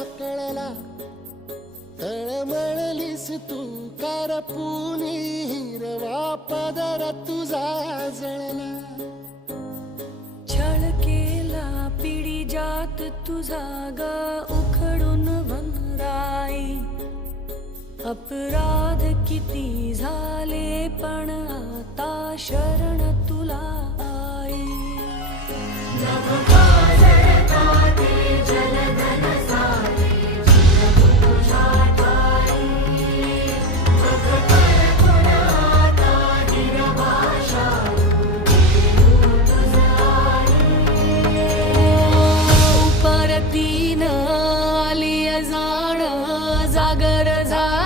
कळला, तळमळलीस तू करपुनी, हिरवा पदर तुझा जळला. छळ केला पिढी जात तुझा ग उखडून वनराई. अपराध किती झाले पण आता शरण तुला आई. परतीन आली जाण जागर झाली